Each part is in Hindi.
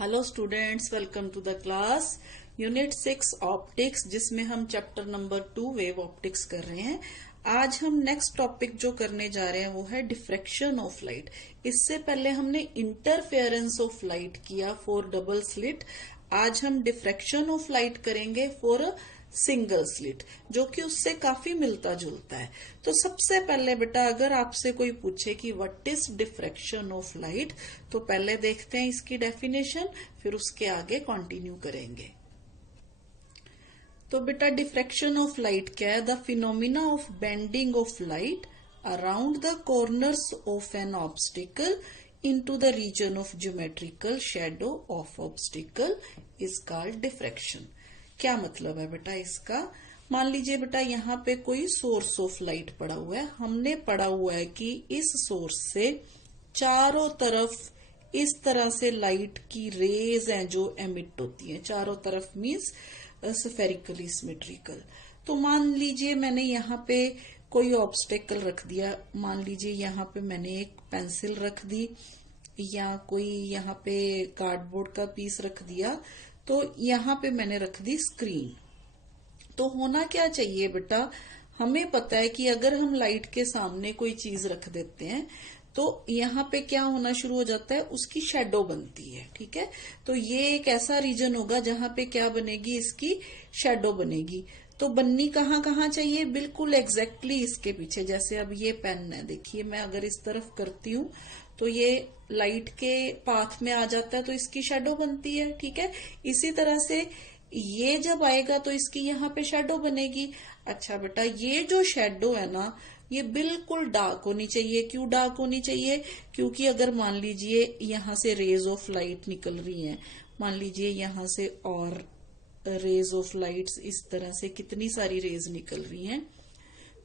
Hello students, welcome to the class unit 6 optics, जिसमें हम चैप्टर नंबर 2 वेव ऑप्टिक्स कर रहे हैं। आज हम नेक्स्ट टॉपिक जो करने जा रहे हैं वो है डिफ्रैक्शन ऑफ लाइट। इससे पहले हमने इंटरफेरेंस ऑफ लाइट किया फॉर डबल स्लिट। आज हम डिफ्रैक्शन ऑफ लाइट करेंगे फॉर सिंगल स्लिट, जो कि उससे काफी मिलता जुलता है। तो सबसे पहले बेटा, अगर आपसे कोई पूछे कि what is diffraction of light, तो पहले देखते हैं इसकी डेफिनेशन, फिर उसके आगे कंटिन्यू करेंगे। तो बेटा, डिफ्रैक्शन ऑफ लाइट क्या है? The phenomena of bending of light around the corners of an obstacle into the region of geometrical shadow of obstacle is called diffraction। क्या मतलब है बेटा इसका? मान लीजिए बेटा, यहाँ पे कोई सोर्स ऑफ लाइट पड़ा हुआ है। हमने पढ़ा हुआ है कि इस सोर्स से चारों तरफ इस तरह से लाइट की रेज हैं जो एमिट होती हैं। चारों तरफ मीन्स स्फेरिकली सिमेट्रिकल। तो मान लीजिए मैंने यहाँ पे कोई ऑब्स्टेकल रख दिया। मान लीजिए यहाँ पे मैंने एक पेंसिल रख दी या कोई यहाँ पे कार्डबोर्ड का पीस रख दिया। तो यहाँ पे मैंने रख दी स्क्रीन। तो होना क्या चाहिए बेटा? हमें पता है कि अगर हम लाइट के सामने कोई चीज रख देते हैं तो यहाँ पे क्या होना शुरू हो जाता है, उसकी शेडो बनती है। ठीक है, तो ये एक ऐसा रीजन होगा जहां पे क्या बनेगी, इसकी शेडो बनेगी। तो बननी कहाँ कहाँ चाहिए? बिल्कुल एग्जैक्टली इसके पीछे। जैसे अब ये पेन है, देखिए मैं अगर इस तरफ करती हूँ तो ये लाइट के पाथ में आ जाता है, तो इसकी शेडो बनती है। ठीक है, इसी तरह से ये जब आएगा तो इसकी यहाँ पे शेडो बनेगी। अच्छा बेटा, ये जो शेडो है ना, ये बिल्कुल डार्क होनी चाहिए। क्यों डार्क होनी चाहिए? क्योंकि अगर मान लीजिए यहाँ से रेज ऑफ लाइट निकल रही हैं, मान लीजिए यहाँ से और रेज ऑफ लाइट्स इस तरह से कितनी सारी रेज निकल रही हैं,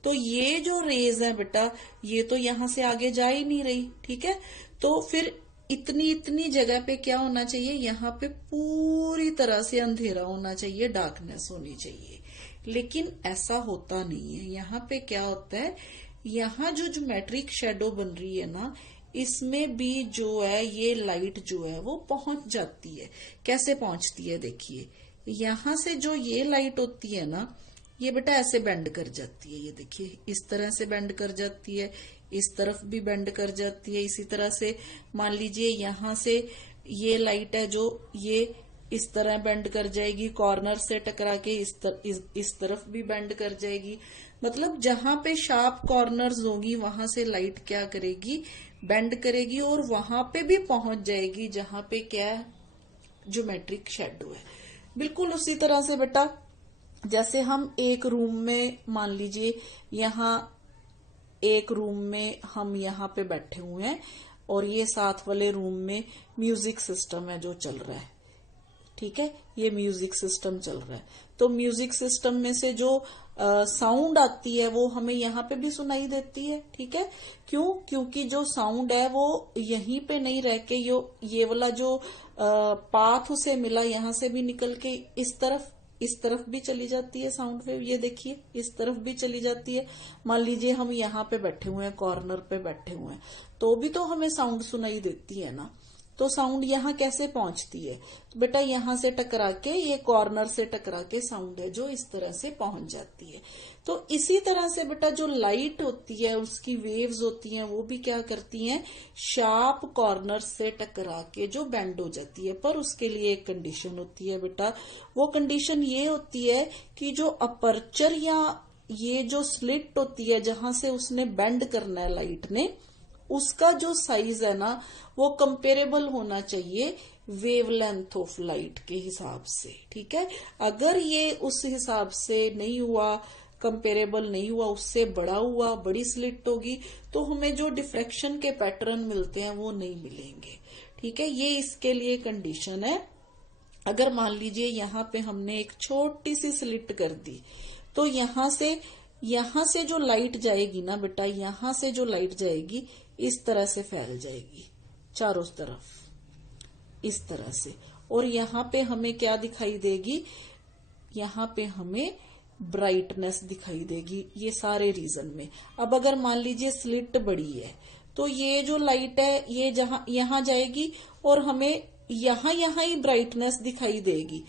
तो ये जो रेज है बेटा, ये तो यहाँ से आगे जा ही नहीं रही। ठीक है, तो फिर इतनी इतनी जगह पे क्या होना चाहिए, यहाँ पे पूरी तरह से अंधेरा होना चाहिए, डार्कनेस होनी चाहिए। लेकिन ऐसा होता नहीं है। यहाँ पे क्या होता है, यहाँ जो ज्योमेट्रिक शेडो बन रही है ना, इसमें भी जो है ये लाइट जो है वो पहुंच जाती है। कैसे पहुंचती है? देखिए, यहाँ से जो ये लाइट होती है ना, ये बेटा ऐसे बेंड कर जाती है। ये देखिए इस तरह से बेंड कर जाती है, इस तरफ भी बेंड कर जाती है। इसी तरह से मान लीजिए यहाँ से ये लाइट है जो ये इस तरह बेंड कर जाएगी, कॉर्नर से टकरा के इस तरफ भी बेंड कर जाएगी। मतलब जहां पे शार्प कॉर्नर्स होगी वहां से लाइट क्या करेगी, बेंड करेगी और वहां पे भी पहुंच जाएगी जहां पे क्या है, ज्योमेट्रिक शेडो है। बिल्कुल उसी तरह से बेटा, जैसे हम एक रूम में, मान लीजिए यहाँ एक रूम में हम यहाँ पे बैठे हुए हैं और ये साथ वाले रूम में म्यूजिक सिस्टम है जो चल रहा है। ठीक है, ये म्यूजिक सिस्टम चल रहा है। तो म्यूजिक सिस्टम में से जो साउंड आती है वो हमें यहाँ पे भी सुनाई देती है। ठीक है, क्यों? क्योंकि जो साउंड है वो यहीं पे नहीं रह के ये वाला जो पाथ उसे मिला, यहाँ से भी निकल के इस तरफ भी चली जाती है साउंड वेव। ये देखिए इस तरफ भी चली जाती है। मान लीजिए हम यहाँ पे बैठे हुए हैं, कॉर्नर पे बैठे हुए हैं, तो भी तो हमें साउंड सुनाई देती है ना। तो साउंड यहाँ कैसे पहुंचती है? तो बेटा यहाँ से टकरा के, ये कॉर्नर से टकरा के साउंड है जो इस तरह से पहुंच जाती है। तो इसी तरह से बेटा जो लाइट होती है, उसकी वेव्स होती हैं, वो भी क्या करती हैं, शार्प कॉर्नर से टकरा के जो बेंड हो जाती है। पर उसके लिए एक कंडीशन होती है बेटा। वो कंडीशन ये होती है कि जो अपर्चर या ये जो स्लिट होती है जहां से उसने बेंड करना है लाइट ने, उसका जो साइज है ना, वो कंपेरेबल होना चाहिए वेवलेंथ ऑफ लाइट के हिसाब से। ठीक है, अगर ये उस हिसाब से नहीं हुआ, कंपेरेबल नहीं हुआ, उससे बड़ा हुआ, बड़ी स्लिट होगी, तो हमें जो डिफ्रैक्शन के पैटर्न मिलते हैं वो नहीं मिलेंगे। ठीक है, ये इसके लिए कंडीशन है। अगर मान लीजिए यहाँ पे हमने एक छोटी सी स्लिट कर दी, तो यहाँ से जो लाइट जाएगी ना बेटा, यहाँ से जो लाइट जाएगी इस तरह से फैल जाएगी चारों तरफ इस तरह से। और यहाँ पे हमें क्या दिखाई देगी, यहाँ पे हमें ब्राइटनेस दिखाई देगी, ये सारे रीजन में। अब अगर मान लीजिए स्लिट बड़ी है, तो ये जो लाइट है ये जहां यहाँ जाएगी और हमें यहां ही ब्राइटनेस दिखाई देगी।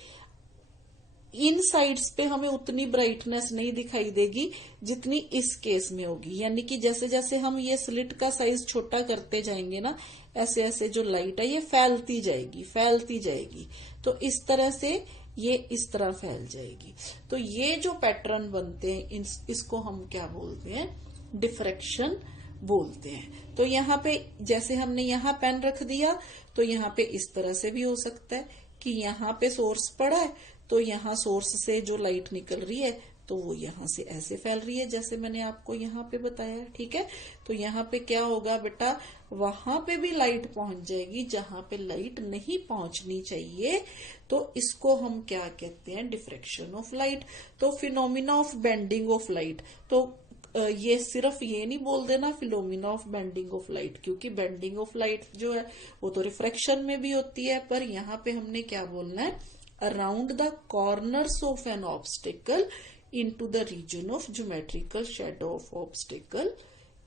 इन साइड्स पे हमें उतनी ब्राइटनेस नहीं दिखाई देगी जितनी इस केस में होगी। यानी कि जैसे जैसे हम ये स्लिट का साइज छोटा करते जाएंगे ना, ऐसे ऐसे जो लाइट है ये फैलती जाएगी। तो इस तरह से ये इस तरह फैल जाएगी। तो ये जो पैटर्न बनते हैं इसको हम क्या बोलते हैं, डिफ्रैक्शन बोलते हैं। तो यहाँ पे जैसे हमने यहाँ पेन रख दिया, तो यहाँ पे इस तरह से भी हो सकता है कि यहाँ पे सोर्स पड़ा है, तो यहाँ सोर्स से जो लाइट निकल रही है तो वो यहाँ से ऐसे फैल रही है, जैसे मैंने आपको यहाँ पे बताया। ठीक है, तो यहाँ पे क्या होगा बेटा, वहां पे भी लाइट पहुंच जाएगी जहां पे लाइट नहीं पहुंचनी चाहिए। तो इसको हम क्या कहते हैं, डिफ्रैक्शन ऑफ लाइट। तो phenomena of bending of light, तो ये सिर्फ ये नहीं बोल देना phenomena of bending of light, क्योंकि बेंडिंग ऑफ लाइट जो है वो तो रिफ्रैक्शन में भी होती है, पर यहाँ पे हमने क्या बोलना है, around the corners of an obstacle into the region of geometrical shadow of obstacle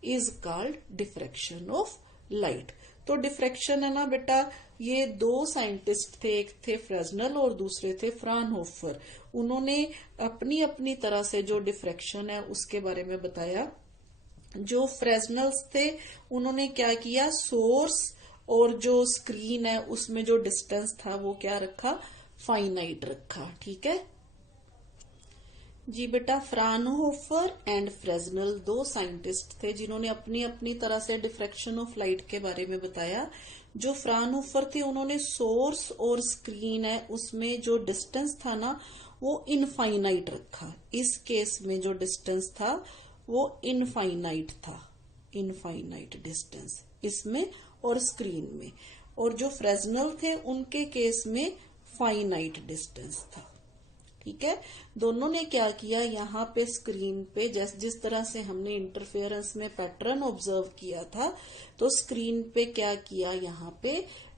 is called diffraction of light। तो डिफ्रैक्शन है ना बेटा, ये दो साइंटिस्ट थे, एक थे फ्रेजनल और दूसरे थे फ्राउनहोफर। उन्होंने अपनी अपनी तरह से जो डिफ्रैक्शन है उसके बारे में बताया। जो फ्रेजनल्स थे उन्होंने क्या किया, सोर्स और जो स्क्रीन है उसमें जो डिस्टेंस था वो क्या रखा, फाइनाइट रखा। ठीक है जी बेटा, फ्राउनहोफर एंड फ्रेजनल दो साइंटिस्ट थे जिन्होंने अपनी अपनी तरह से डिफ्रैक्शन ऑफ लाइट के बारे में बताया। जो फ्राउनहोफर थे उन्होंने सोर्स और स्क्रीन है उसमें जो डिस्टेंस था ना वो इनफाइनाइट रखा। इस केस में जो डिस्टेंस था वो इनफाइनाइट था, इनफाइनाइट डिस्टेंस इसमें और स्क्रीन में। और जो फ्रेजनल थे उनके केस में फाइनाइट डिस्टेंस था। ठीक है, दोनों ने क्या किया, यहाँ पे स्क्रीन पे जिस तरह से हमने इंटरफेरेंस में पैटर्न ऑब्जर्व किया था, तो स्क्रीन पे क्या किया, यहाँ पे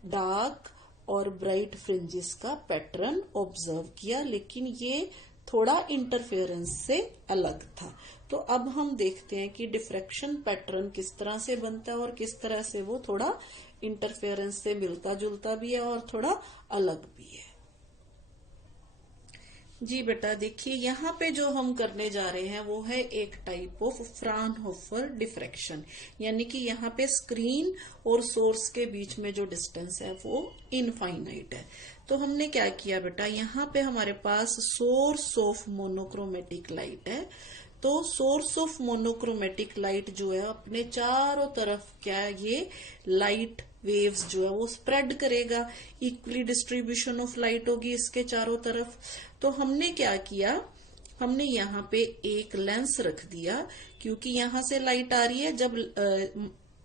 डार्क और ब्राइट फ्रिंजेस का पैटर्न ऑब्जर्व किया, लेकिन ये थोड़ा इंटरफेरेंस से अलग था। तो अब हम देखते हैं कि डिफ्रैक्शन पैटर्न किस तरह से बनता है और किस तरह से वो थोड़ा इंटरफेरेंस से मिलता जुलता भी है और थोड़ा अलग भी है। जी बेटा देखिए, यहाँ पे जो हम करने जा रहे हैं वो है एक टाइप ऑफ फ्राउनहोफर डिफ्रैक्शन, यानी कि यहाँ पे स्क्रीन और सोर्स के बीच में जो डिस्टेंस है वो इनफाइनाइट है। तो हमने क्या किया बेटा, यहाँ पे हमारे पास सोर्स ऑफ मोनोक्रोमेटिक लाइट है। तो सोर्स ऑफ मोनोक्रोमेटिक लाइट जो है अपने चारों तरफ क्या है, ये लाइट वेव्स जो है वो स्प्रेड करेगा, इक्वली डिस्ट्रीब्यूशन ऑफ लाइट होगी इसके चारों तरफ। तो हमने क्या किया, हमने यहाँ पे एक लेंस रख दिया, क्योंकि यहाँ से लाइट आ रही है,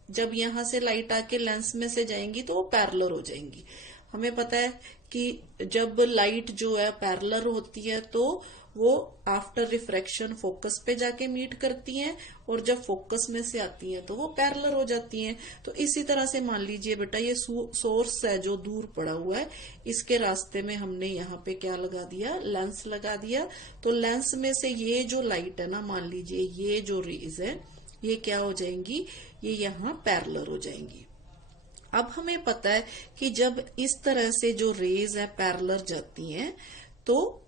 जब यहाँ से लाइट आके लेंस में से जाएंगी तो वो पैरेलल हो जाएंगी। हमें पता है कि जब लाइट जो है पैरेलल होती है तो वो आफ्टर रिफ्रैक्शन फोकस पे जाके मीट करती हैं, और जब फोकस में से आती हैं तो वो पैरेलल हो जाती हैं। तो इसी तरह से मान लीजिए बेटा, ये सोर्स है जो दूर पड़ा हुआ है, इसके रास्ते में हमने यहाँ पे क्या लगा दिया, लेंस लगा दिया। तो लेंस में से ये जो लाइट है ना, मान लीजिए ये जो रेज है ये क्या हो जाएंगी, ये यहाँ पैरेलल हो जाएंगी। अब हमें पता है कि जब इस तरह से जो रेज है पैरेलल जाती हैं तो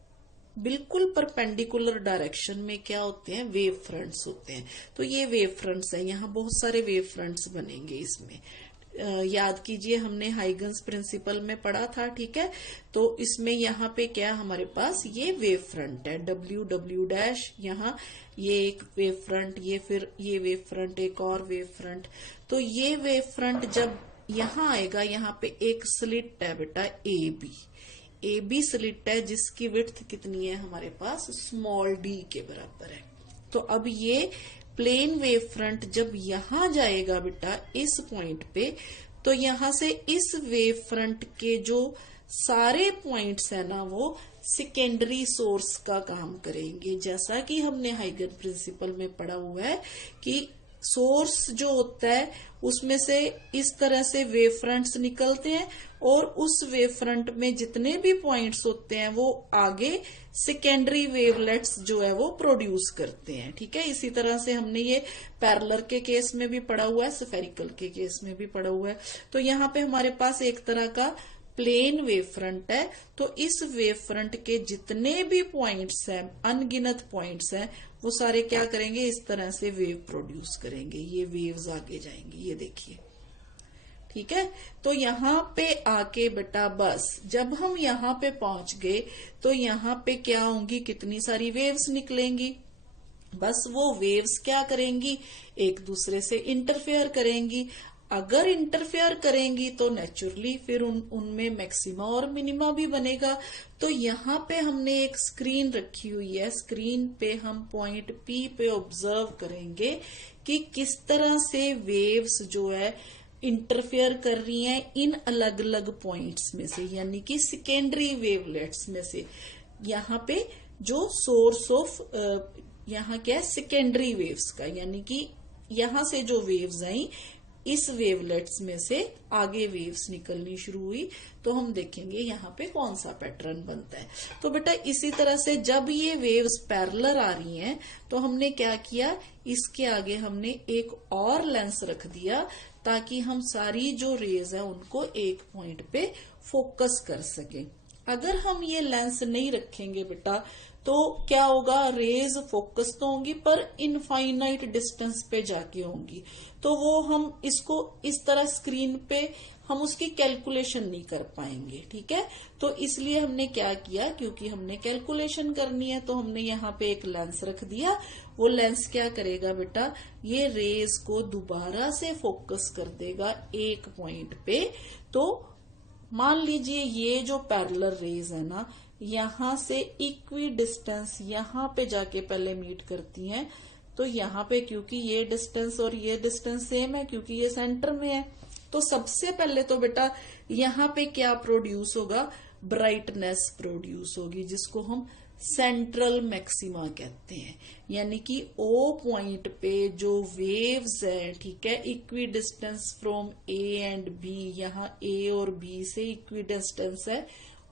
बिल्कुल परपेंडिकुलर डायरेक्शन में क्या होते हैं, वेव फ्रंट्स होते हैं। तो ये वेव फ्रंट्स हैं, यहाँ बहुत सारे वेव फ्रंट्स बनेंगे इसमें। याद कीजिए हमने हाइगन्स प्रिंसिपल में पढ़ा था। ठीक है, तो इसमें यहाँ पे क्या हमारे पास ये वेव फ्रंट है, W यहाँ ये एक वेव फ्रंट, ये फिर ये वेव फ्रंट, एक और वेव फ्रंट। तो ये वेव फ्रंट जब यहाँ आएगा, यहाँ पे एक स्लिट है बेटा ए बी स्लिट है जिसकी विड्थ कितनी है हमारे पास, स्मॉल d के बराबर है। तो अब ये प्लेन वेव फ्रंट जब यहाँ जाएगा बेटा इस पॉइंट पे, तो यहाँ से इस वेव फ्रंट के जो सारे पॉइंट्स है ना वो सेकेंडरी सोर्स का काम करेंगे। जैसा कि हमने हाइगन प्रिंसिपल में पढ़ा हुआ है कि सोर्स जो होता है उसमें से इस तरह से वेव फ्रंट्स निकलते हैं, और उस वेव फ्रंट में जितने भी पॉइंट्स होते हैं वो आगे सेकेंडरी वेवलेट्स जो है वो प्रोड्यूस करते हैं। ठीक है, इसी तरह से हमने ये पैरेलल के केस में भी पढ़ा हुआ है, स्फेरिकल के केस में भी पढ़ा हुआ है। तो यहाँ पे हमारे पास एक तरह का प्लेन वेव फ्रंट है, तो इस वेव फ्रंट के जितने भी पॉइंट्स हैं, अनगिनत पॉइंट्स हैं, वो सारे क्या करेंगे, इस तरह से वेव प्रोड्यूस करेंगे। ये वेव्स आगे जाएंगी, ये देखिए, ठीक है। तो यहाँ पे आके बेटा बस जब हम यहाँ पे पहुंच गए तो यहाँ पे क्या होंगी, कितनी सारी वेव्स निकलेंगी। बस वो वेव्स क्या करेंगी, एक दूसरे से इंटरफेयर करेंगी। अगर इंटरफेयर करेंगी तो नेचुरली फिर उनमें मैक्सिमा और मिनिमा भी बनेगा। तो यहाँ पे हमने एक स्क्रीन रखी हुई है, स्क्रीन पे हम पॉइंट P पे ऑब्जर्व करेंगे कि किस तरह से वेव्स जो है इंटरफेयर कर रही हैं इन अलग अलग पॉइंट्स में से, यानी कि सेकेंडरी वेवलेट्स में से। यहाँ पे जो सोर्स ऑफ यहाँ क्या है, सेकेंडरी वेव्स का, यानी कि यहाँ से जो वेव्स आई इस वेवलेट्स में से आगे वेव्स निकलनी शुरू हुई, तो हम देखेंगे यहाँ पे कौन सा पैटर्न बनता है। तो बेटा इसी तरह से जब ये वेव्स पैरेलल आ रही हैं तो हमने क्या किया, इसके आगे हमने एक और लेंस रख दिया ताकि हम सारी जो रेज है उनको एक पॉइंट पे फोकस कर सके। अगर हम ये लेंस नहीं रखेंगे बेटा तो क्या होगा, रेज फोकस तो होंगी पर इनफाइनाइट डिस्टेंस पे जाके होंगी, तो वो हम इसको इस तरह स्क्रीन पे हम उसकी कैलकुलेशन नहीं कर पाएंगे, ठीक है। तो इसलिए हमने क्या किया, क्योंकि हमने कैलकुलेशन करनी है तो हमने यहाँ पे एक लेंस रख दिया। वो लेंस क्या करेगा बेटा, ये रेज को दोबारा से फोकस कर देगा एक पॉइंट पे। तो मान लीजिए ये जो पैरेलल रेज है ना, यहाँ से इक्वी डिस्टेंस यहाँ पे जाके पहले मीट करती हैं, तो यहाँ पे क्योंकि ये डिस्टेंस और ये डिस्टेंस सेम है, क्योंकि ये सेंटर में है, तो सबसे पहले तो बेटा यहाँ पे क्या प्रोड्यूस होगा, ब्राइटनेस प्रोड्यूस होगी, जिसको हम सेंट्रल मैक्सिमा कहते हैं। यानी कि ओ पॉइंट पे जो वेव्स है, ठीक है, equidistance from A and B, यहाँ ए और बी से इक्वी डिस्टेंस है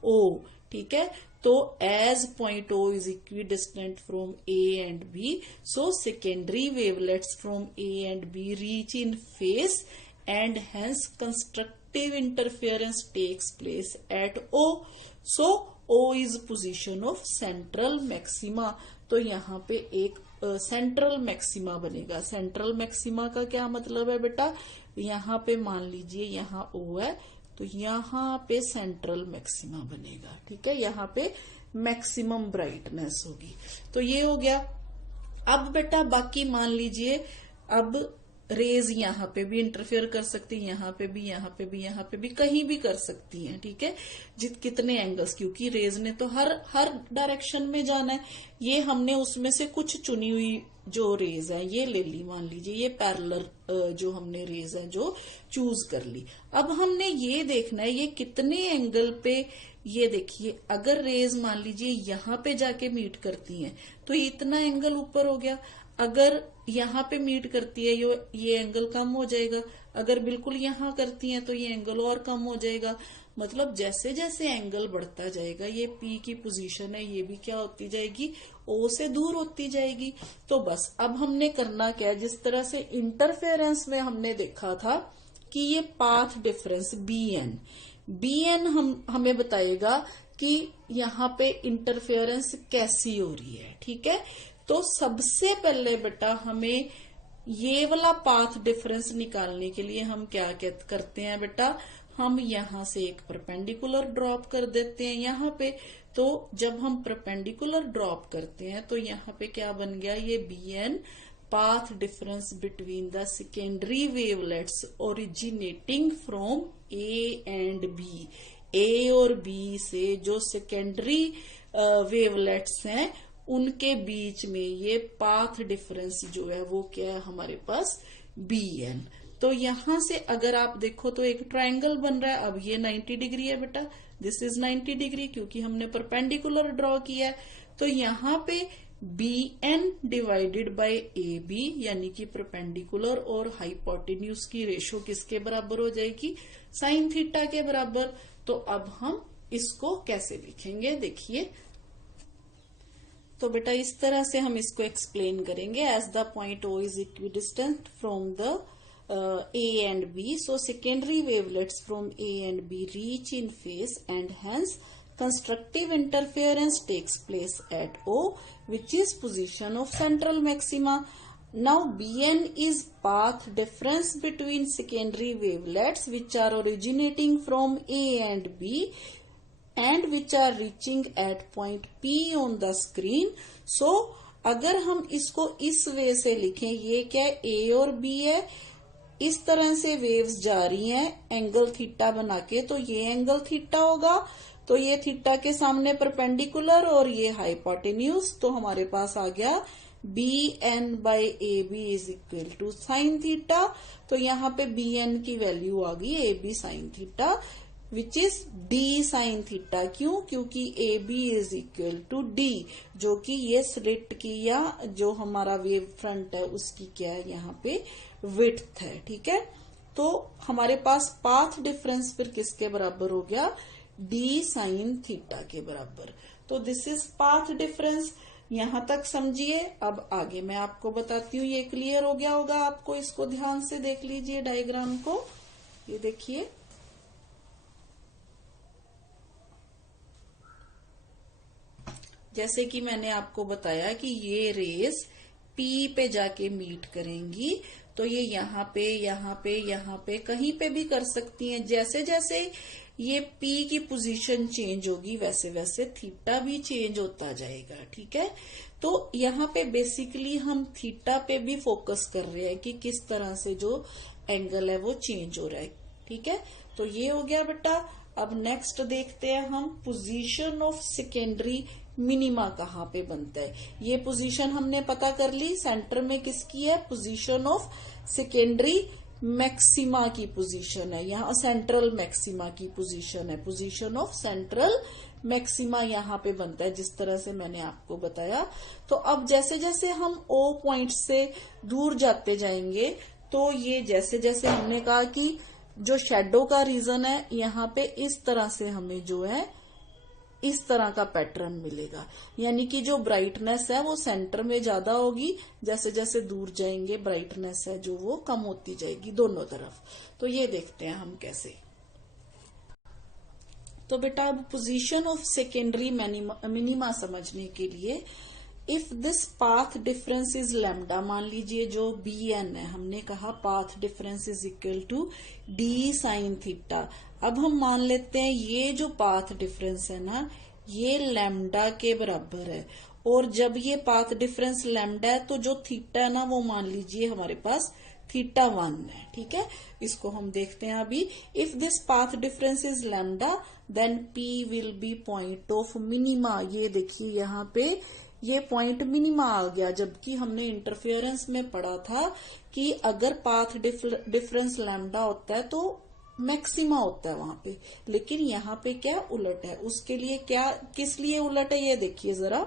ओ, ठीक है। तो as point O is equidistant from A and B, so secondary wavelets from A and B reach in phase and hence constructive interference takes place at O. So O is position of central maxima. तो यहाँ पे एक सेंट्रल मैक्सिमा बनेगा। सेंट्रल मैक्सिमा का क्या मतलब है बेटा, यहाँ पे मान लीजिए यहाँ O है, तो यहाँ पे सेंट्रल मैक्सिमा बनेगा, ठीक है। यहाँ पे मैक्सिमम ब्राइटनेस होगी। तो ये हो गया। अब बेटा बाकी मान लीजिए, अब रेज यहाँ पे भी इंटरफेयर कर सकती है, यहाँ पे भी, यहाँ पे भी, यहाँ पे भी, कहीं भी कर सकती हैं, ठीक है। कितने एंगल्स, क्योंकि रेज ने तो हर डायरेक्शन में जाना है। ये हमने उसमें से कुछ चुनी हुई जो रेज है ये ले ली, मान लीजिए ये पैरेलल जो हमने रेज है जो चूज कर ली। अब हमने ये देखना है ये कितने एंगल पे, ये देखिए अगर रेज मान लीजिए यहाँ पे जाके मीट करती हैं तो इतना एंगल ऊपर हो गया, अगर यहाँ पे मीट करती है ये एंगल कम हो जाएगा, अगर बिल्कुल यहाँ करती हैं तो ये एंगल और कम हो जाएगा। मतलब जैसे जैसे एंगल बढ़ता जाएगा ये P की पोजीशन है ये भी क्या होती जाएगी, O से दूर होती जाएगी। तो बस अब हमने करना क्या है, जिस तरह से इंटरफेरेंस में हमने देखा था कि ये पाथ डिफरेंस BN हमें बताएगा कि यहाँ पे इंटरफेरेंस कैसी हो रही है, ठीक है। तो सबसे पहले बेटा हमें ये वाला पाथ डिफरेंस निकालने के लिए हम क्या करते हैं बेटा, हम यहाँ से एक परपेंडिकुलर ड्रॉप कर देते हैं यहाँ पे। तो जब हम परपेंडिकुलर ड्रॉप करते हैं तो यहाँ पे क्या बन गया, ये BN path difference between the secondary wavelets originating from A and B। A और B से जो सेकेंडरी वेवलेट्स हैं उनके बीच में ये पाथ डिफरेंस जो है वो क्या है हमारे पास BN। तो यहां से अगर आप देखो तो एक ट्रायंगल बन रहा है। अब ये 90 डिग्री है बेटा, दिस इज 90 डिग्री क्योंकि हमने परपेंडिकुलर ड्रॉ किया है। तो यहाँ पे BN डिवाइडेड बाय AB यानी कि परपेंडिकुलर और हाइपोटेन्यूज की रेशो किसके बराबर हो जाएगी, साइन थीटा के बराबर। तो अब हम इसको कैसे लिखेंगे देखिए, तो बेटा इस तरह से हम इसको एक्सप्लेन करेंगे। As the point O is equidistant from the A and B. So secondary wavelets from A and B reach in phase and hence constructive interference takes place at O, which is position of central maxima. Now Bn is path difference between secondary wavelets which are originating from A and B and which are reaching at point P on the screen. So अगर हम इसको इस वे से लिखें, ये क्या है, A और B है, इस तरह से वेव्स जा रही हैं एंगल थीटा बना के, तो ये एंगल थीटा होगा, तो ये थीटा के सामने परपेंडिकुलर और ये हाइपोटेन्यूज, तो हमारे पास आ गया BN by AB is equal to sine theta. तो यहाँ पे BN की वैल्यू आ गई AB sine theta which is D sine theta. क्यों? क्योंकि AB is equal to D, जो कि ये स्लिट की या जो हमारा वेव फ्रंट है उसकी क्या है यहाँ पे विड्थ है। ठीक है, तो हमारे पास पाथ डिफरेंस फिर किसके बराबर हो गया, D साइन थीटा के बराबर। तो दिस इज पाथ डिफरेंस। यहां तक समझिए। अब आगे मैं आपको बताती हूँ, ये क्लियर हो गया होगा आपको, इसको ध्यान से देख लीजिए डायग्राम को। ये देखिए, जैसे कि मैंने आपको बताया कि ये रेस P पे जाके मीट करेंगी, तो ये यहाँ पे यहाँ पे यहाँ पे कहीं पे भी कर सकती हैं। जैसे जैसे ये P की पोजीशन चेंज होगी वैसे वैसे थीटा भी चेंज होता जाएगा। ठीक है, तो यहाँ पे बेसिकली हम थीटा पे भी फोकस कर रहे हैं कि किस तरह से जो एंगल है वो चेंज हो रहा है। ठीक है, तो ये हो गया बेटा। अब नेक्स्ट देखते हैं हम पोजीशन ऑफ सेकेंडरी मिनिमा कहाँ पे बनता है। ये पोजीशन हमने पता कर ली, सेंटर में किसकी है, पोजीशन ऑफ सेकेंडरी मैक्सिमा की पोजीशन है, यहाँ सेंट्रल मैक्सिमा की पोजीशन है, पोजीशन ऑफ सेंट्रल मैक्सिमा यहाँ पे बनता है जिस तरह से मैंने आपको बताया। तो अब जैसे जैसे हम O पॉइंट से दूर जाते जाएंगे, तो ये जैसे जैसे हमने कहा कि जो शेडो का रीजन है यहाँ पे इस तरह से हमें जो है इस तरह का पैटर्न मिलेगा, यानी कि जो ब्राइटनेस है वो सेंटर में ज्यादा होगी, जैसे जैसे दूर जाएंगे ब्राइटनेस है जो वो कम होती जाएगी दोनों तरफ। तो ये देखते हैं हम कैसे। तो बेटा अब पोजीशन ऑफ सेकेंडरी मिनिमा समझने के लिए, if this path difference is lambda, मान लीजिए जो BN है, हमने कहा path difference is equal to D sine theta. अब हम मान लेते हैं ये जो पाथ डिफरेंस है ना, ये लैम्डा के बराबर है, और जब ये पाथ डिफरेंस लैम्डा है तो जो थीटा है ना वो मान लीजिए हमारे पास थीटा 1 है। ठीक है, इसको हम देखते हैं अभी। If this path difference is lambda then P will be point of minima. ये देखिए यहाँ पे ये पॉइंट मिनिमा आ गया, जबकि हमने इंटरफेरेंस में पढ़ा था कि अगर पाथ डिफरेंस लैम्डा होता है तो मैक्सिमा होता है वहां पे, लेकिन यहाँ पे क्या उलट है। उसके लिए क्या, किस लिए उलट है ये देखिए जरा।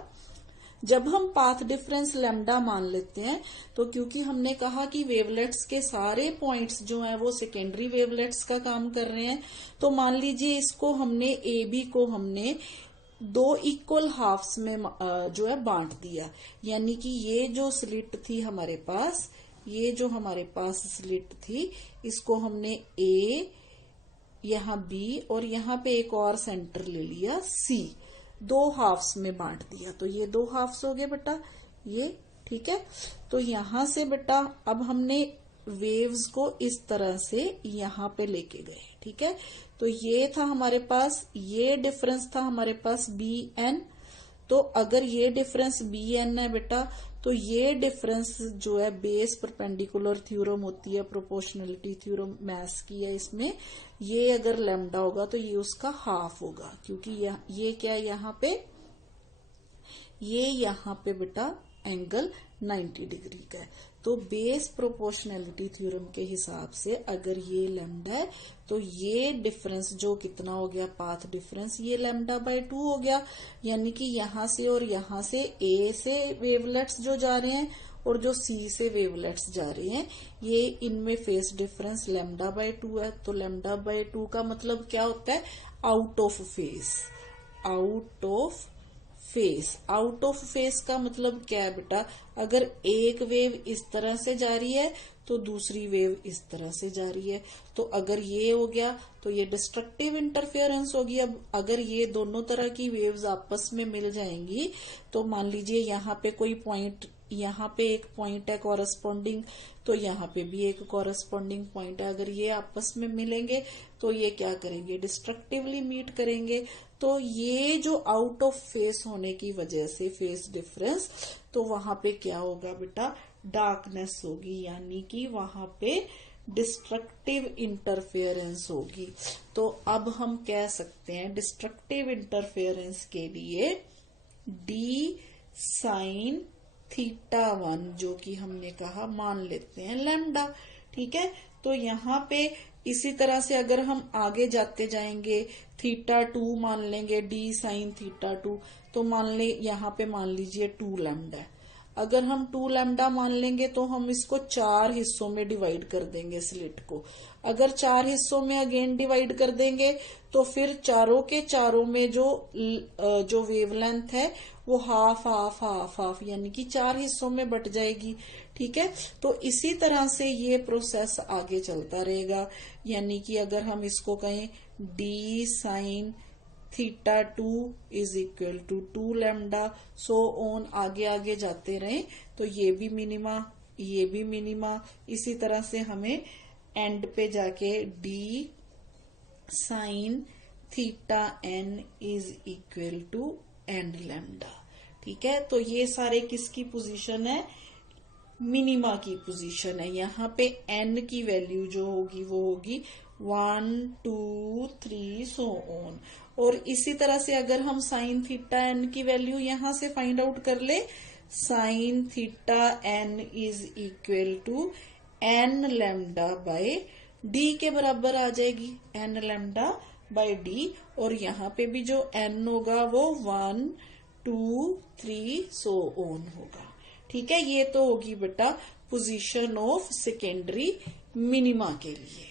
जब हम पाथ डिफरेंस लैम्डा मान लेते हैं तो क्योंकि हमने कहा कि वेवलेट्स के सारे पॉइंट्स जो हैं वो सेकेंडरी वेवलेट्स का काम कर रहे हैं, तो मान लीजिए इसको हमने AB को हमने 2 इक्वल हाफ्स में जो है बांट दिया, यानी कि ये जो स्लिट थी हमारे पास, ये जो हमारे पास स्लिट थी, इसको हमने A, यहाँ B और यहाँ पे एक और सेंटर ले लिया C, 2 हाफ्स में बांट दिया। तो ये 2 हाफ्स हो गए बेटा ये। ठीक है, तो यहां से बेटा अब हमने वेव्स को इस तरह से यहाँ पे लेके गए। ठीक है, तो ये था हमारे पास, ये डिफरेंस था हमारे पास BN। तो अगर ये डिफरेंस BN है बेटा, तो ये डिफरेंस जो है बेस परपेंडिकुलर थ्योरम होती है, प्रोपोर्शनलिटी थ्योरम मैथ्स की है, इसमें ये अगर लैम्डा होगा तो ये उसका हाफ होगा, क्योंकि ये क्या है यहाँ पे, ये यहाँ पे बेटा एंगल 90 डिग्री का है। तो बेस प्रोपोर्शनलिटी थ्योरम के हिसाब से अगर ये लैम्डा है तो ये डिफरेंस जो कितना हो गया पाथ डिफरेंस, ये लैम्डा बाय 2 हो गया, यानी कि यहाँ से और यहाँ से A से वेवलेट्स जो जा रहे हैं और जो C से वेवलेट्स जा रहे हैं, ये इनमें फेस डिफरेंस लैम्डा बाय 2 है। तो लैम्डा बाय 2 का मतलब क्या होता है, out of face. Out of face, out of face का मतलब क्या है बेटा, अगर एक वेव इस तरह से जा रही है तो दूसरी वेव इस तरह से जा रही है। तो अगर ये हो गया तो ये डिस्ट्रक्टिव इंटरफेरेंस होगी। अब अगर ये दोनों तरह की वेव्स आपस में मिल जाएंगी तो मान लीजिए यहाँ पे कोई पॉइंट, यहाँ पे एक पॉइंट है कॉरस्पॉन्डिंग, तो यहाँ पे भी एक कॉरस्पॉन्डिंग पॉइंट है। अगर ये आपस में मिलेंगे तो ये क्या करेंगे, डिस्ट्रक्टिवली मीट करेंगे। तो ये जो आउट ऑफ फेस होने की वजह से फेस डिफरेंस, तो वहां पे क्या होगा बेटा, डार्कनेस होगी, यानी कि वहां पे डिस्ट्रक्टिव इंटरफेरेंस होगी। तो अब हम कह सकते हैं डिस्ट्रक्टिव इंटरफेरेंस के लिए डी साइन θ1, जो कि हमने कहा मान लेते हैं लैम्डा। ठीक है, तो यहाँ पे इसी तरह से अगर हम आगे जाते जाएंगे θ2 मान लेंगे, डी साइन θ2, तो मान ले यहाँ पे मान लीजिए 2 लैम्डा है। अगर हम 2 लैम्डा मान लेंगे तो हम इसको 4 हिस्सों में डिवाइड कर देंगे स्लिट को। अगर 4 हिस्सों में अगेन डिवाइड कर देंगे तो फिर चारों के चारों में जो वेवलेंथ है वो हाफ हाफ हाफ हाफ, यानी कि 4 हिस्सों में बट जाएगी। ठीक है, तो इसी तरह से ये प्रोसेस आगे चलता रहेगा। यानी कि अगर हम इसको कहें D sine θ2 is equal to 2 lambda, so on, आगे आगे जाते रहे तो ये भी मिनिमा, ये भी मिनिमा। इसी तरह से हमें एंड पे जाके D sine θn is equal to N lambda. ठीक है, तो ये सारे किसकी पोजीशन है, मिनिमा की पोजीशन है। यहाँ पे n की वैल्यू जो होगी वो होगी 1 2 3 सो ऑन। और इसी तरह से अगर हम साइन θn की वैल्यू यहां से फाइंड आउट कर ले, sine θn is equal to n lambda by D के बराबर आ जाएगी, n लैम्डा बाय डी। और यहाँ पे भी जो n होगा वो 1 2 3 सो ऑन होगा। ठीक है, ये तो होगी बेटा पोजीशन ऑफ सेकेंडरी मिनिमा के लिए।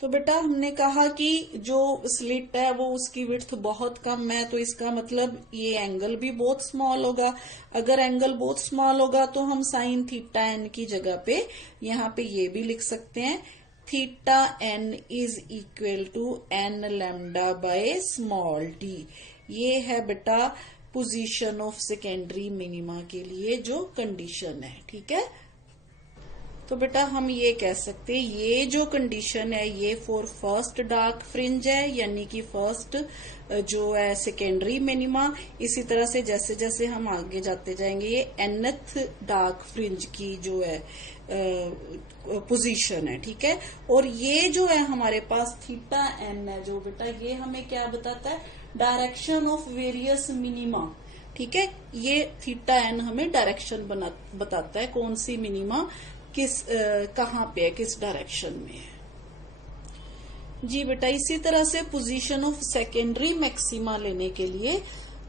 तो बेटा हमने कहा कि जो स्लिट है वो उसकी विड्थ बहुत कम है, तो इसका मतलब ये एंगल भी बहुत स्मॉल होगा। अगर एंगल बहुत स्मॉल होगा तो हम साइन θn की जगह पे यहाँ पे ये भी लिख सकते हैं, θn is equal to n lambda by small T. ये है बेटा पोजीशन ऑफ सेकेंडरी मिनिमा के लिए जो कंडीशन है। ठीक है, तो बेटा हम ये कह सकते हैं ये जो कंडीशन है ये फॉर फर्स्ट डार्क फ्रिंज है, यानी कि फर्स्ट जो है सेकेंडरी मिनिमा। इसी तरह से जैसे जैसे हम आगे जाते जाएंगे ये nth डार्क फ्रिंज की जो है पोजीशन है। ठीक है, और ये जो है हमारे पास θn है जो बेटा ये हमें क्या बताता है, डायरेक्शन ऑफ वेरियस मिनिमा। ठीक है, ये θn हमें डायरेक्शन बताता है कौन सी मिनिमा कहाँ पे है, किस डायरेक्शन में है। जी बेटा, इसी तरह से पोजीशन ऑफ सेकेंडरी मैक्सिमा लेने के लिए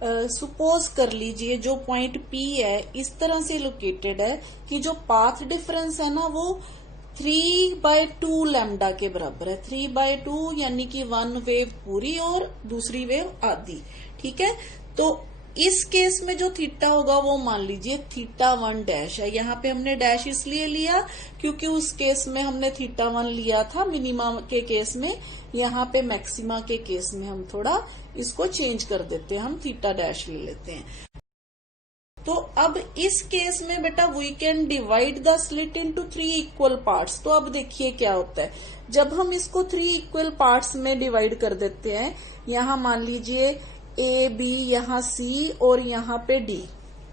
सपोज कर लीजिए जो पॉइंट P है इस तरह से लोकेटेड है कि जो पाथ डिफरेंस है ना वो 3/2 लैम्डा के बराबर है। 3/2 यानी कि 1 वेव पूरी और दूसरी वेव आधी। ठीक है, तो इस केस में जो थीटा होगा वो मान लीजिए θ1 डैश है। यहाँ पे हमने डैश इसलिए लिया क्योंकि उस केस में हमने θ1 लिया था मिनिमा के केस में, यहाँ पे मैक्सिमा के केस में हम थोड़ा इसको चेंज कर देते हैं, हम थीटा डैश ले लेते हैं। तो अब इस केस में बेटा we can divide the slit into 3 equal parts. तो अब देखिए क्या होता है, जब हम इसको 3 इक्वल पार्ट्स में डिवाइड कर देते हैं, यहाँ मान लीजिए ए बी, यहाँ सी और यहाँ पे डी।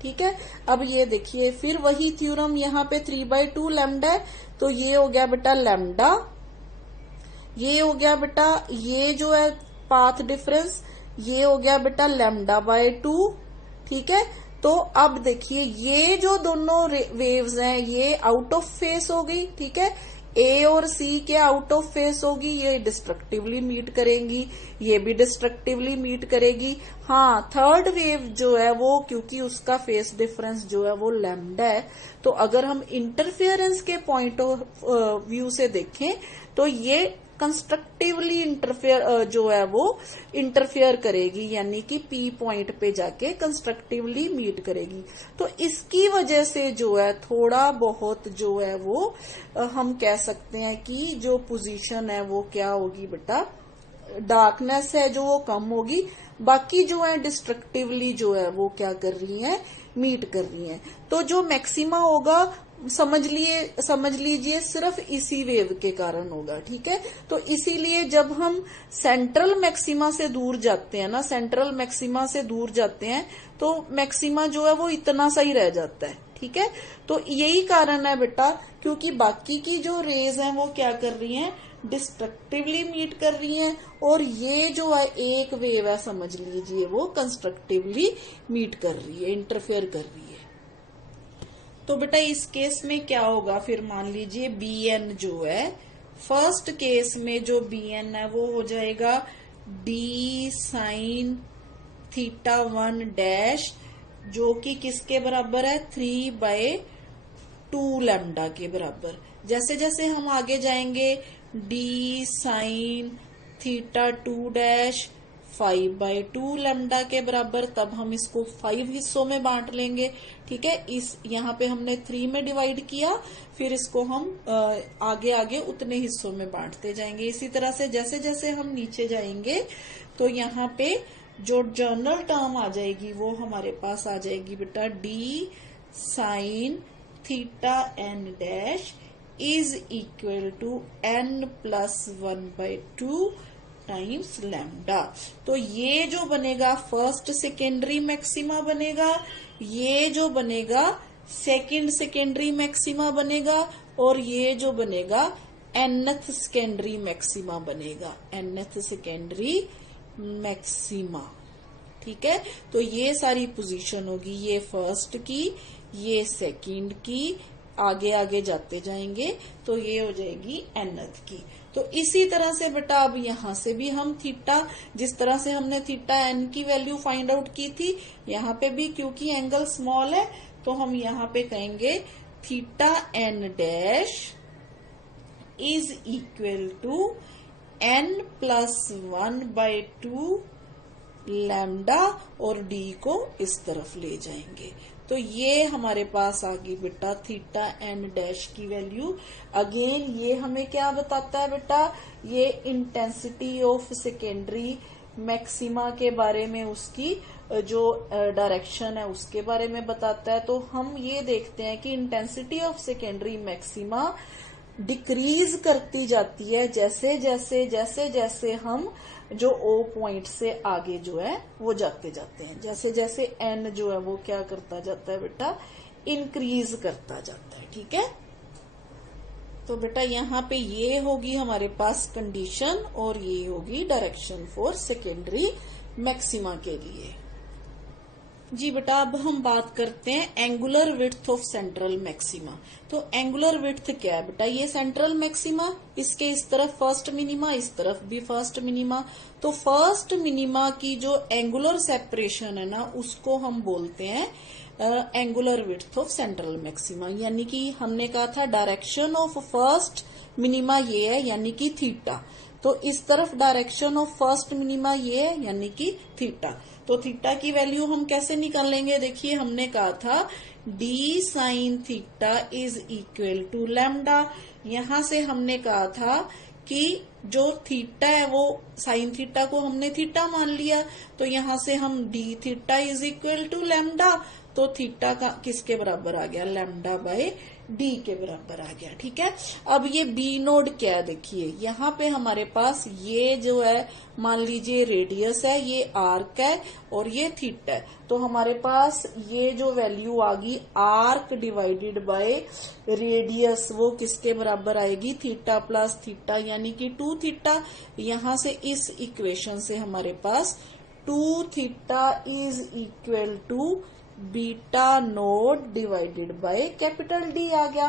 ठीक है, अब ये देखिए फिर वही थ्योरम, यहाँ पे 3/2 लैम्डा है तो ये हो गया बेटा लैम्डा, ये हो गया बेटा ये जो है पाथ डिफरेंस, ये हो गया बेटा λ/2। ठीक है, तो अब देखिए ये जो दोनों वेव्स हैं ये आउट ऑफ फेस हो गई। ठीक है, ए और सी के आउट ऑफ फेस होगी, ये डिस्ट्रक्टिवली मीट करेंगी, ये भी डिस्ट्रक्टिवली मीट करेगी। हाँ, थर्ड वेव जो है वो क्योंकि उसका फेस डिफरेंस जो है वो लैम्डा है, तो अगर हम इंटरफेरेंस के पॉइंट ऑफ व्यू से देखें तो ये कंस्ट्रक्टिवली इंटरफेयर जो है वो इंटरफेयर करेगी, यानी कि पी पॉइंट पे जाके कंस्ट्रक्टिवली मीट करेगी। तो इसकी वजह से जो है थोड़ा बहुत जो है वो हम कह सकते हैं कि जो पोजीशन है वो क्या होगी बेटा, डार्कनेस है जो वो कम होगी, बाकी जो है डिस्ट्रक्टिवली जो है वो क्या कर रही है, मीट कर रही है। तो जो मैक्सिमा होगा समझ लीजिए सिर्फ इसी वेव के कारण होगा, ठीक है। तो इसीलिए जब हम सेंट्रल मैक्सिमा से दूर जाते हैं ना, सेंट्रल मैक्सिमा से दूर जाते हैं तो मैक्सिमा जो है वो इतना सा ही रह जाता है, ठीक है। तो यही कारण है बेटा, क्योंकि बाकी की जो रेज हैं वो क्या कर रही हैं, डिस्ट्रक्टिवली मीट कर रही हैं, और ये जो है एक वेव है समझ लीजिए वो कंस्ट्रक्टिवली मीट कर रही है, इंटरफेयर कर रही है। तो बेटा इस केस में क्या होगा, फिर मान लीजिए बी एन जो है, फर्स्ट केस में जो बी एन है वो हो जाएगा डी साइन थीटा 1 डैश, जो कि किसके बराबर है, 3/2 लैम्डा के बराबर। जैसे जैसे हम आगे जाएंगे D sine theta 2 dash 5/2 lambda के बराबर, तब हम इसको 5 हिस्सों में बांट लेंगे, ठीक है। इस यहाँ पे हमने 3 में डिवाइड किया, फिर इसको हम आगे आगे उतने हिस्सों में बांटते जाएंगे। इसी तरह से जैसे जैसे हम नीचे जाएंगे तो यहाँ पे जो जनरल टर्म आ जाएगी वो हमारे पास आ जाएगी बेटा D sine theta N dash is equal to n+1/2 times lambda. तो ये जो बनेगा फर्स्ट सेकेंडरी मैक्सिमा बनेगा, ये जो बनेगा सेकंड सेकेंडरी मैक्सिमा बनेगा, और ये जो बनेगा nth सेकेंडरी मैक्सिमा बनेगा, nth सेकेंडरी मैक्सिमा, ठीक है। तो ये सारी पोजीशन होगी, ये फर्स्ट की, ये सेकंड की, आगे आगे जाते जाएंगे तो ये हो जाएगी nth की। तो इसी तरह से बेटा अब यहां से भी हम थीटा, जिस तरह से हमने थीटा एन की वैल्यू फाइंड आउट की थी, यहाँ पे भी क्योंकि एंगल स्मॉल है तो हम यहाँ पे कहेंगे theta N dash is equal to n+1/2 lambda, और डी को इस तरफ ले जाएंगे। तो ये हमारे पास आ गई बेटा थीटा एन डैश की वैल्यू। अगेन ये हमें क्या बताता है बेटा, ये इंटेंसिटी ऑफ सेकेंडरी मैक्सिमा के बारे में, उसकी जो डायरेक्शन है उसके बारे में बताता है। तो हम ये देखते हैं कि intensity of secondary maxima decrease करती जाती है जैसे जैसे हम जो ओ पॉइंट से आगे जो है वो जाते जाते हैं, जैसे जैसे एन जो है वो क्या करता जाता है बेटा, इंक्रीज करता जाता है, ठीक है। तो बेटा यहाँ पे ये होगी हमारे पास कंडीशन, और ये होगी डायरेक्शन फॉर सेकेंडरी मैक्सिमा के लिए। जी बेटा अब हम बात करते हैं angular width of central maxima. तो एंगुलर विड्थ क्या है बेटा, ये सेंट्रल मैक्सिमा, इसके इस तरफ फर्स्ट मिनिमा, इस तरफ भी फर्स्ट मिनिमा। तो फर्स्ट मिनिमा की जो एंगुलर सेपरेशन है ना, उसको हम बोलते हैं angular width of central maxima. यानी कि हमने कहा था डायरेक्शन ऑफ फर्स्ट मिनिमा ये है, यानी कि थीटा। तो इस तरफ डायरेक्शन ऑफ फर्स्ट मिनिमा ये है, यानी कि थीटा। तो थीटा की वैल्यू हम कैसे निकालेंगे, देखिए हमने कहा था D sine theta is equal to lambda. यहां से हमने कहा था कि जो थीटा है वो साइन थीटा को हमने थीटा मान लिया, तो यहां से हम D theta is equal to lambda, तो थीटा का किसके बराबर आ गया, लैम्डा बाय डी के बराबर आ गया, ठीक है। अब ये बी नोड क्या है, देखिए यहाँ पे हमारे पास ये जो है मान लीजिए रेडियस है, ये आर्क है और ये थीटा है। तो हमारे पास ये जो वैल्यू आ गई आर्क डिवाइडेड बाय रेडियस, वो किसके बराबर आएगी, थीटा प्लस थीटा यानी कि 2 थीटा। यहाँ से इस इक्वेशन से हमारे पास 2 theta is equal to beta naught divided by capital D आ गया,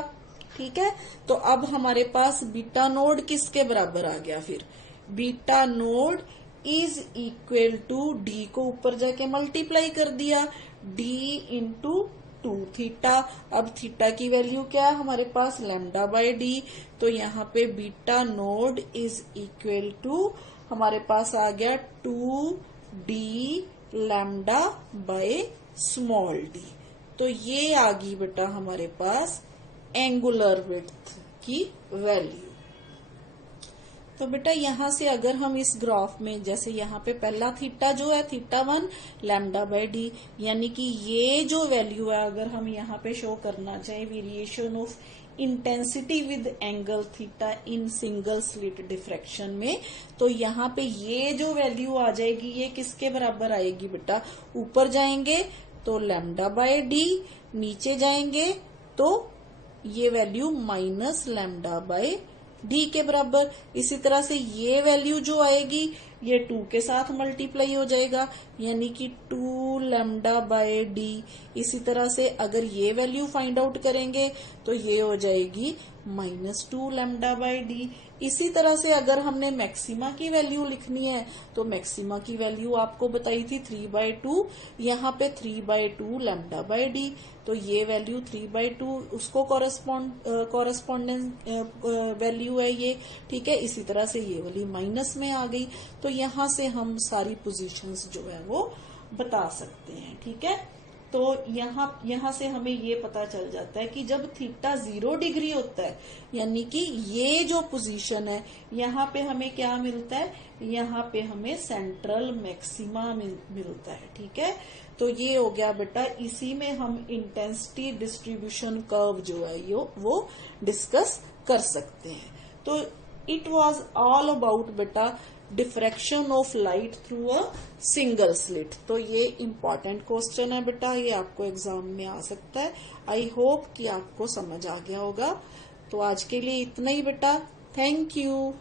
ठीक है। तो अब हमारे पास बीटा नोड किसके बराबर आ गया, फिर beta node is equal to D को ऊपर जाके मल्टीप्लाई कर दिया, डी इंटू 2 2 थीटा। अब थीटा की वैल्यू क्या है हमारे पास, लैम्डा बाय डी। तो यहाँ पे beta node is equal to हमारे पास आ गया 2d lambda by small D. तो ये आ गई बेटा हमारे पास एंगुलर विड्थ की वैल्यू। तो बेटा यहां से अगर हम इस ग्राफ में, जैसे यहाँ पे पहला थीटा जो है थीटा 1 लैम्डा बाय डी, यानी कि ये जो वैल्यू है अगर हम यहाँ पे शो करना चाहें variation of intensity with angle theta in single slit diffraction में, तो यहाँ पे ये जो वैल्यू आ जाएगी ये किसके बराबर आएगी बेटा, ऊपर जाएंगे तो लैम्डा बाय डी, नीचे जाएंगे तो ये value minus lambda by D के बराबर। इसी तरह से ये वैल्यू जो आएगी ये 2 के साथ मल्टीप्लाई हो जाएगा, यानी कि 2 लैम्डा बाय डी। इसी तरह से अगर ये वैल्यू फाइंड आउट करेंगे तो ये हो जाएगी -2 लैम्डा बाय डी। इसी तरह से अगर हमने मैक्सिमा की वैल्यू लिखनी है तो मैक्सिमा की वैल्यू आपको बताई थी 3/2, यहाँ पे 3/2 लैम्डा बाय डी। तो ये वैल्यू 3/2 उसको कॉरेस्पॉन्डेंस वैल्यू है ये, ठीक है। इसी तरह से ये वाली माइनस में आ गई, तो यहाँ से हम सारी पोजीशंस जो है वो बता सकते हैं, ठीक है। तो यहाँ से हमें ये पता चल जाता है कि जब थीटा 0 डिग्री होता है, यानी कि ये जो पोजीशन है यहाँ पे हमें क्या मिलता है, यहाँ पे हमें सेंट्रल मैक्सिमा मिलता है, ठीक है। तो ये हो गया बेटा, इसी में हम इंटेंसिटी डिस्ट्रीब्यूशन कर्व जो है वो डिस्कस कर सकते हैं। तो इट वाज ऑल अबाउट बेटा diffraction of light through a single slit. तो ये इम्पॉर्टेंट क्वेश्चन है बेटा, ये आपको एग्जाम में आ सकता है। आई होप कि आपको समझ आ गया होगा। तो आज के लिए इतना ही बेटा, थैंक यू।